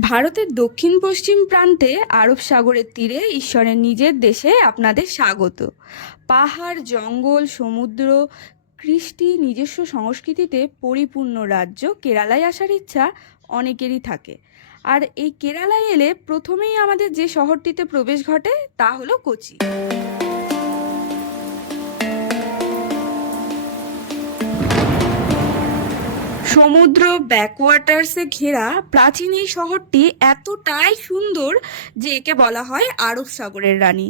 ভারতের দক্ষিণ পশ্চিম প্রান্তে আরব সাগরের তীরে ঈশ্বরের নিজের দেশে আপনাদের স্বাগত। পাহাড়, জঙ্গল, সমুদ্র, কৃষ্টি নিজস্ব সংস্কৃতিতে পরিপূর্ণ রাজ্য কেরালায় আসার ইচ্ছা অনেকেরই থাকে। আর এই কেরালায় এলে প্রথমেই আমাদের যে শহরটিতে প্রবেশ ঘটে তা হলো কোচি। সমুদ্র ব্যাকওয়াটার্সে ঘেরা প্রাচীন এই শহরটি এতটাই সুন্দর যে একে বলা হয় আরব সাগরের রানী।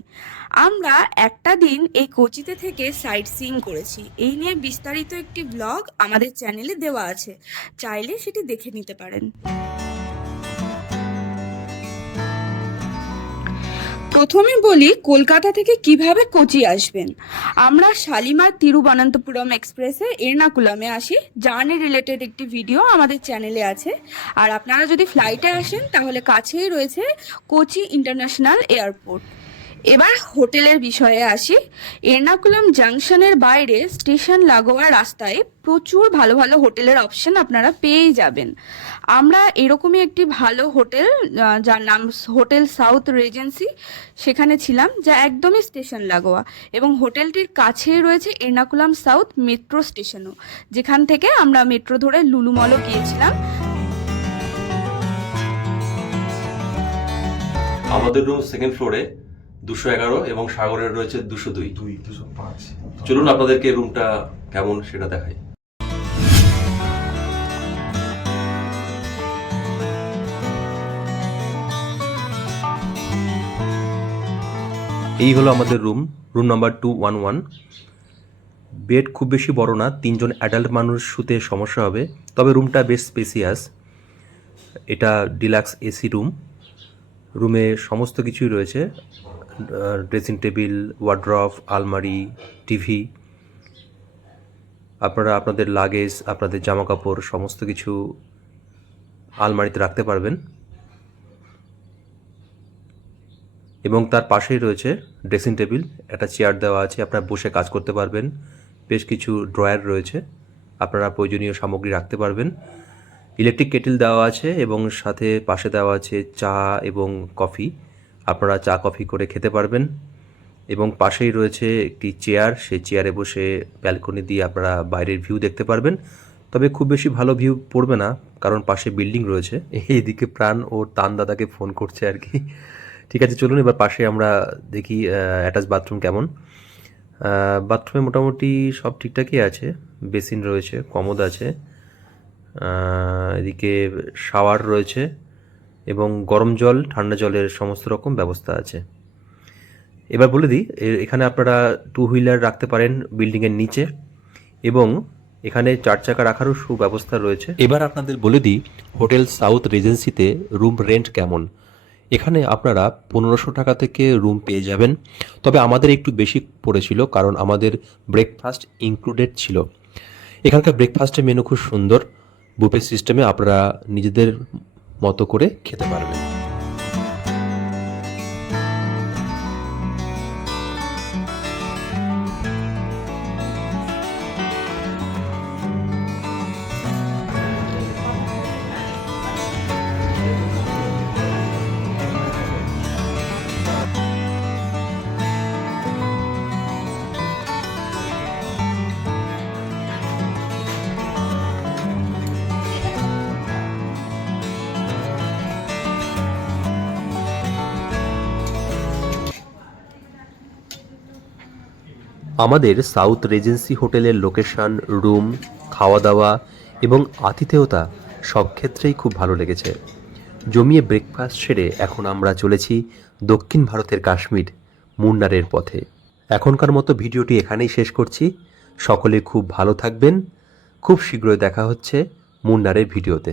আমরা একটা দিন এই কোচিতে থেকে সাইট সিইং করেছি। এই নিয়ে বিস্তারিত একটি ব্লগ আমাদের চ্যানেলে দেওয়া আছে। চাইলে সেটি দেখে নিতে পারেন। প্রথমে বলি কলকাতা থেকে কীভাবে কোচি আসবেন। আমরা শালিমার তিরুবনন্তপুরম এক্সপ্রেসে এরনাকুলামে আসি। জার্নি রিলেটেড একটি ভিডিও আমাদের চ্যানেলে আছে। আর আপনারা যদি ফ্লাইটে আসেন, তাহলে কাছেই রয়েছে কোচি ইন্টারন্যাশনাল এয়ারপোর্ট। এবার হোটেলের বিষয়ে আসি। এর্নাকুলাম জাংশনের বাইরে স্টেশন লাগোয়া রাস্তায় প্রচুর ভালো ভালো হোটেলের অপশন আপনারা পেয়েই যাবেন। আমরা এরকমই একটি ভালো হোটেল যার নাম হোটেল সাউথ রেজেন্সি, সেখানে ছিলাম, যা একদমই স্টেশন লাগোয়া এবং হোটেলটির কাছেই রয়েছে এর্নাকুলাম সাউথ মেট্রো স্টেশনও, যেখান থেকে আমরা মেট্রো ধরে লুলুমলও গিয়েছিলাম। আমাদের রুম সেকেন্ড ফ্লোরে দুশো এগারো এবং সাগরের রয়েছে দুশো দুই। দুই দুশো পাঁচ। চলুন আপনাদেরকে রুমটা কেমন সেটা দেখাই। এই হলো আমাদের room room number two one one bed খুব বেশি বড় না তিনজন অ্যাডাল্ট মানুষ শুতে সমস্যা হবে তবে রুমটা বেশ স্পেসিয়াস এটা ডিলাক্স এসি রুম রুমে সমস্ত কিছুই রয়েছে। ড্রেসিং টেবিল ওয়ার্ড্রফ আলমারি টিভি আপনারা আপনাদের লাগেজ আপনাদের জামা কাপড় সমস্ত কিছু আলমারিতে রাখতে পারবেন। এবং তার পাশেই রয়েছে ড্রেসিং টেবিল একটা চেয়ার দেওয়া আছে, আপনারা বসে কাজ করতে পারবেন। বেশ কিছু ড্রয়ার রয়েছে, আপনারা প্রয়োজনীয় সামগ্রী রাখতে পারবেন। ইলেকট্রিক কেটেল দেওয়া আছে এবং সাথে পাশে দেওয়া আছে চা এবং কফি আপনারা চা, কফি করে খেতে পারবেন। এবং পাশেই রয়েছে একটি চেয়ার, সেই চেয়ারে বসে ব্যালকনি দিয়ে আপনারা বাইরের ভিউ দেখতে পারবেন। তবে খুব বেশি ভালো ভিউ পড়বে না, কারণ পাশে বিল্ডিং রয়েছে। এইদিকে প্রাণ ও তান দাদাকে ফোন করছে আর কি। ঠিক আছে, চলুন এবার পাশে আমরা দেখি অ্যাটাচ বাথরুম কেমন। বাথরুমে মোটামুটি সব ঠিকঠাকই আছে বেসিন রয়েছে কমোদ আছে। এদিকে শাওয়ার রয়েছে। এবং গরম জল, ঠান্ডা জলের সমস্ত রকম ব্যবস্থা আছে। এবার বলে দিই এখানে আপনারা টু হুইলার রাখতে পারেন বিল্ডিংয়ের নিচে এবং এখানে চার চাকা রাখারও সুব্যবস্থা রয়েছে। এবার আপনাদের বলে দিই, হোটেল সাউথ রেজেন্সিতে রুম রেন্ট কেমন? এখানে আপনারা পনেরোশো টাকা থেকে রুম পেয়ে যাবেন। তবে আমাদের একটু বেশি পড়েছিল কারণ আমাদের ব্রেকফাস্ট ইনক্লুডেড ছিল। এখানকার ব্রেকফাস্টের মেনু খুব সুন্দর। বুফে সিস্টেমে আপনারা নিজেদের মতো করে খেতে পারবেন আমাদের সাউথ রেজেন্সি হোটেলের লোকেশন, রুম খাওয়া দাওয়া এবং আতিথেয়তা সব ক্ষেত্রেই খুব ভালো লেগেছে। জমিয়ে ব্রেকফাস্ট সেরে এখন আমরা চলেছি দক্ষিণ ভারতের কাশ্মীর, মুন্নারের পথে। এখনকার মতো ভিডিওটি এখানেই শেষ করছি। সকলে খুব ভালো থাকবেন। খুব শীঘ্রই দেখা হচ্ছে মুন্নারের ভিডিওতে।